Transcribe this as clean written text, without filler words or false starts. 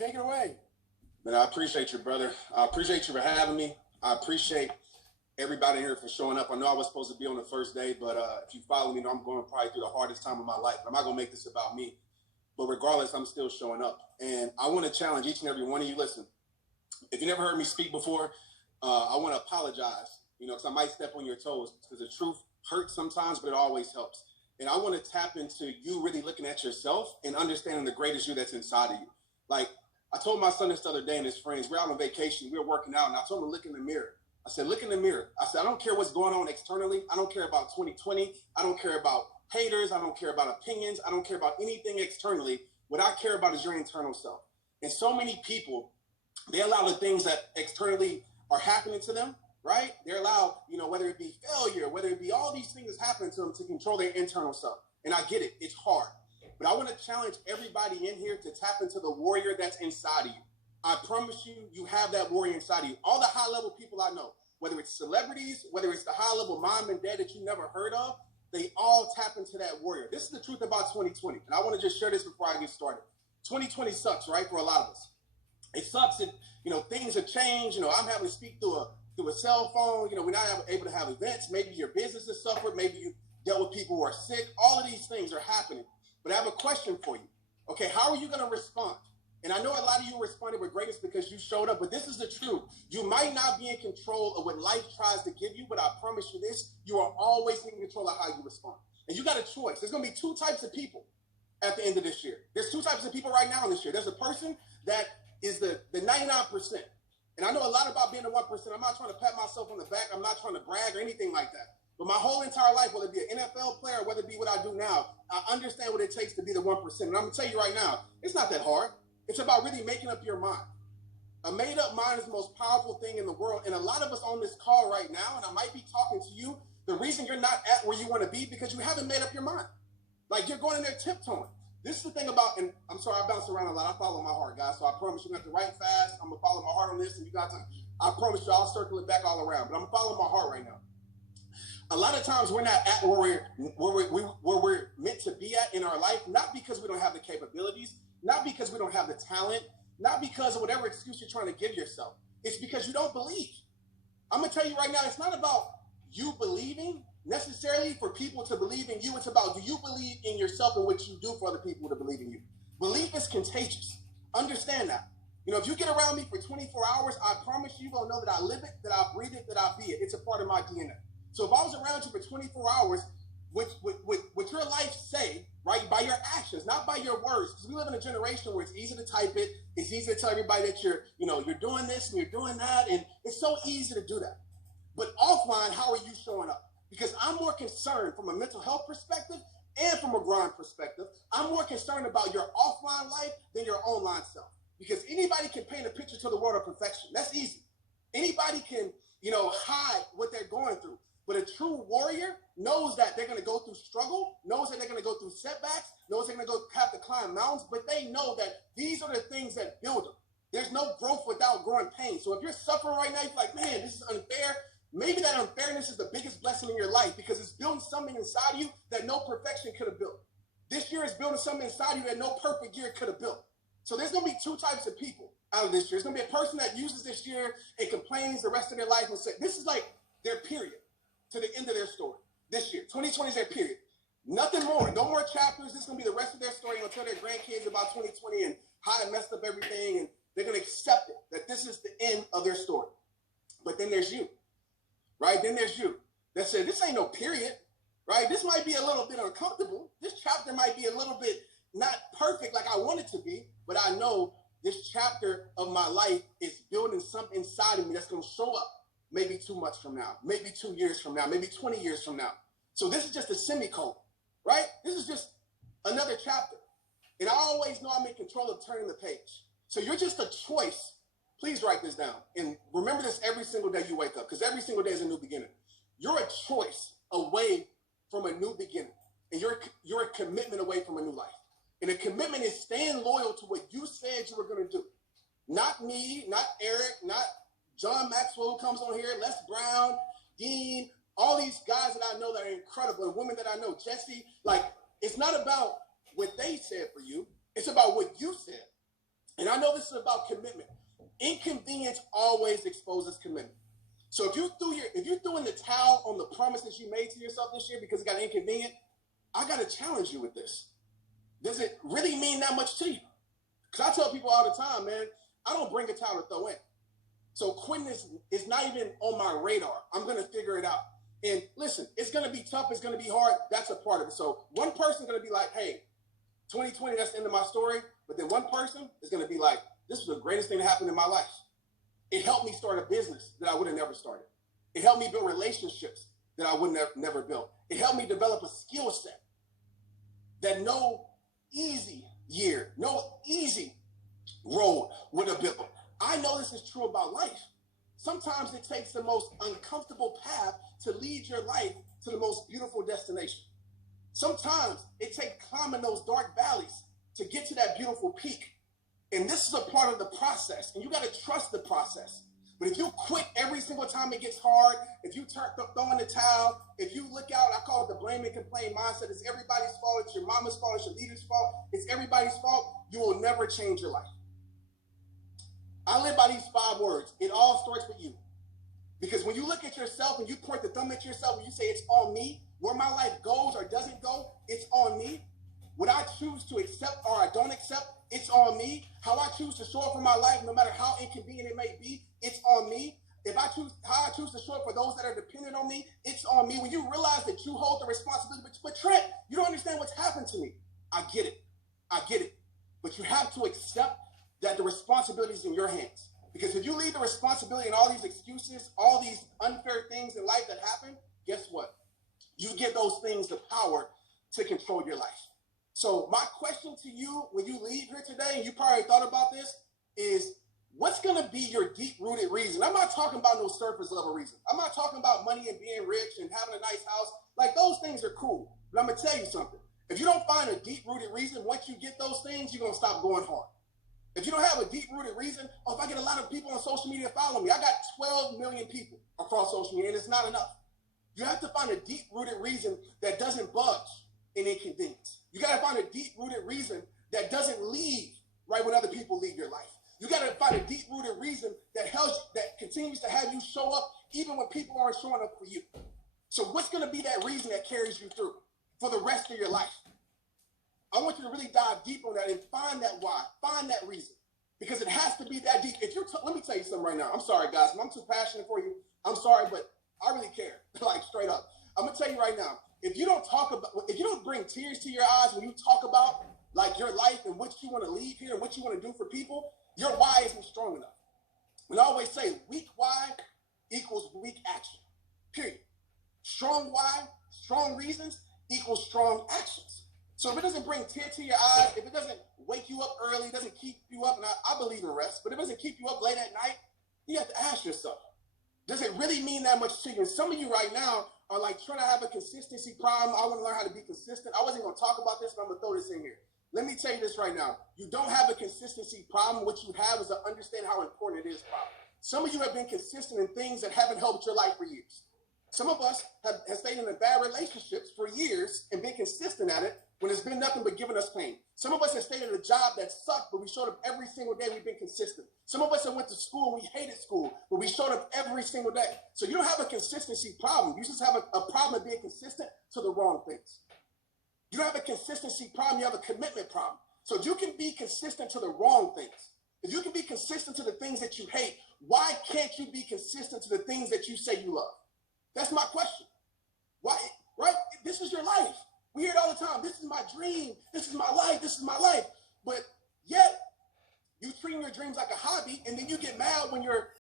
Take it away. Man, I appreciate you, brother. I appreciate you for having me. I appreciate everybody here for showing up. I know I was supposed to be on the first day, but if you follow me, I'm going probably through the hardest time of my life. I'm not going to make this about me. But regardless, I'm still showing up. And I want to challenge each and every one of you. Listen, if you never heard me speak before, I want to apologize, because I might step on your toes, because the truth hurts sometimes, but it always helps. And I want to tap into you really looking at yourself and understanding the greatest you that's inside of you. Like, I told my son this other day and his friends, we're out on vacation, we were working out, and I told him to look in the mirror. I said, look in the mirror. I said, I don't care what's going on externally. I don't care about 2020. I don't care about haters. I don't care about opinions. I don't care about anything externally. What I care about is your internal self. And so many people, they allow the things that externally are happening to them, right? They're allowed, whether it be failure, whether it be all these things that's happening to them to control their internal self. And I get it. It's hard. But I want to challenge everybody in here to tap into the warrior that's inside of you. I promise you, you have that warrior inside of you. All the high-level people I know, whether it's celebrities, whether it's the high-level mom and dad that you never heard of, they all tap into that warrior. This is the truth about 2020. And I want to just share this before I get started. 2020 sucks, right, for a lot of us. It sucks that, things have changed. I'm having to speak through a cell phone. We're not able to have events. Maybe your business has suffered. Maybe you dealt with people who are sick. All of these things are happening. But I have a question for you. Okay, how are you going to respond? And I know a lot of you responded with greatness because you showed up, but this is the truth. You might not be in control of what life tries to give you, but I promise you this, you are always in control of how you respond. And you got a choice. There's going to be two types of people at the end of this year. There's two types of people right now in this year. There's a person that is the 99%. And I know a lot about being the 1%. I'm not trying to pat myself on the back. I'm not trying to brag or anything like that. But my whole entire life, whether it be an NFL player or whether it be what I do now, I understand what it takes to be the 1%. And I'm going to tell you right now, it's not that hard. It's about really making up your mind. A made-up mind is the most powerful thing in the world. And a lot of us on this call right now, and I might be talking to you, the reason you're not at where you want to be because you haven't made up your mind. Like, you're going in there tiptoeing. This is the thing about, and I'm sorry, I bounce around a lot. I follow my heart, guys. So I promise you, I'm going to have to write fast. I'm going to follow my heart on this. And you guys, I promise you, I'll circle it back all around. But I'm going to follow my heart right now. A lot of times we're not at where we're meant to be at in our life, not because we don't have the capabilities, not because we don't have the talent, not because of whatever excuse you're trying to give yourself. It's because you don't believe. I'm going to tell you right now, it's not about you believing necessarily for people to believe in you. It's about, do you believe in yourself and what you do for other people to believe in you? Belief is contagious. Understand that. If you get around me for 24 hours, I promise you will know that I live it, that I breathe it, that I be it. It's a part of my DNA. So if I was around you for 24 hours, what your life say, right, by your actions, not by your words, because we live in a generation where it's easy to type it, it's easy to tell everybody that you're doing this and you're doing that, and it's so easy to do that. But offline, how are you showing up? Because I'm more concerned from a mental health perspective and from a grind perspective. I'm more concerned about your offline life than your online self. Because anybody can paint a picture to the world of perfection. That's easy. Anybody can, hide what they're going through. But a true warrior knows that they're going to go through struggle, knows that they're going to go through setbacks, knows they're going to have to climb mountains, but they know that these are the things that build them. There's no growth without growing pain. So if you're suffering right now, you're like, man, this is unfair. Maybe that unfairness is the biggest blessing in your life because it's building something inside of you that no perfection could have built. This year is building something inside of you that no perfect year could have built. So there's going to be two types of people out of this year. There's going to be a person that uses this year and complains the rest of their life and say, this is like their period to the end of their story this year. 2020 is their period. Nothing more. No more chapters. This is going to be the rest of their story. They'll tell their grandkids about 2020 and how it messed up everything, and they're going to accept it, that this is the end of their story. But then there's you, right? Then there's you that said, this ain't no period, right? This might be a little bit uncomfortable. This chapter might be a little bit not perfect like I want it to be, but I know this chapter of my life is building something inside of me that's going to show up maybe 2 months from now, maybe 2 years from now, maybe 20 years from now. So this is just a semicolon, right? This is just another chapter. And I always know I'm in control of turning the page. So you're just a choice. Please write this down. And remember this every single day you wake up, because every single day is a new beginning. You're a choice away from a new beginning. And you're a commitment away from a new life. And a commitment is staying loyal to what you said you were going to do. Not me, not Eric, not John Maxwell, who comes on here, Les Brown, Dean, all these guys that I know that are incredible, and women that I know, Jesse. Like, it's not about what they said for you. It's about what you said. And I know this is about commitment. Inconvenience always exposes commitment. So if you threw in the towel on the promises you made to yourself this year because it got inconvenient, I got to challenge you with this. Does it really mean that much to you? Because I tell people all the time, man, I don't bring a towel to throw in. So quitting is not even on my radar. I'm going to figure it out. And listen, it's going to be tough. It's going to be hard. That's a part of it. So one person's going to be like, hey, 2020, that's the end of my story. But then one person is going to be like, this was the greatest thing that happened in my life. It helped me start a business that I would have never started. It helped me build relationships that I would never built. It helped me develop a skill set that no easy year, no easy road would have built. I know this is true about life. Sometimes it takes the most uncomfortable path to lead your life to the most beautiful destination. Sometimes it takes climbing those dark valleys to get to that beautiful peak. And this is a part of the process, and you got to trust the process. But if you quit every single time it gets hard, if you throw in the towel, if you look out, I call it the blame and complain mindset. It's everybody's fault. It's your mama's fault. It's your leader's fault. It's everybody's fault. You will never change your life. I live by these 5 words. It all starts with you. Because when you look at yourself and you point the thumb at yourself and you say it's on me, where my life goes or doesn't go, it's on me. What I choose to accept or I don't accept, it's on me. How I choose to show up for my life, no matter how inconvenient it may be, it's on me. How I choose to show up for those that are dependent on me, it's on me. When you realize that you hold the responsibility, but Trent, you don't understand what's happened to me. I get it. But you have to accept that the responsibility is in your hands. Because if you leave the responsibility and all these excuses, all these unfair things in life that happen, guess what? You give those things the power to control your life. So my question to you when you leave here today, and you probably thought about this, is what's going to be your deep-rooted reason? I'm not talking about no surface-level reason. I'm not talking about money and being rich and having a nice house. Like, those things are cool. But I'm going to tell you something. If you don't find a deep-rooted reason, once you get those things, you're going to stop going hard. If you don't have a deep-rooted reason, if I get a lot of people on social media following me, I got 12 million people across social media, and it's not enough. You have to find a deep-rooted reason that doesn't budge in inconvenience. You got to find a deep-rooted reason that doesn't leave right when other people leave your life. You got to find a deep-rooted reason that continues to have you show up even when people aren't showing up for you. So what's going to be that reason that carries you through for the rest of your life? I want you to really dive deep on that and find that why, find that reason, because it has to be that deep. Let me tell you something right now. I'm sorry, guys. I'm too passionate for you. I'm sorry, but I really care. Like, straight up. I'm gonna tell you right now. If you don't bring tears to your eyes when you talk about like your life and what you want to leave here and what you want to do for people, your why isn't strong enough. And I always say weak why equals weak action. Period. Strong why, strong reasons equals strong actions. So if it doesn't bring tears to your eyes, if it doesn't wake you up early, doesn't keep you up, and I believe in rest, but if it doesn't keep you up late at night, you have to ask yourself, does it really mean that much to you? And some of you right now are like trying to have a consistency problem. I want to learn how to be consistent. I wasn't going to talk about this, but I'm going to throw this in here. Let me tell you this right now. You don't have a consistency problem. What you have is to understand how important it is problem. Some of you have been consistent in things that haven't helped your life for years. Some of us have stayed in bad relationships for years and been consistent at it when it's been nothing but giving us pain. Some of us have stayed at a job that sucked, but we showed up every single day. We've been consistent. Some of us have went to school and we hated school, but we showed up every single day. So you don't have a consistency problem. You just have a problem of being consistent to the wrong things. You don't have a consistency problem. You have a commitment problem. So if you can be consistent to the wrong things, if you can be consistent to the things that you hate, why can't you be consistent to the things that you say you love? That's my question. Why? Right? This is your life. We hear it all the time. This is my dream. This is my life. This is my life. But yet, you treat your dreams like a hobby, and then you get mad when you're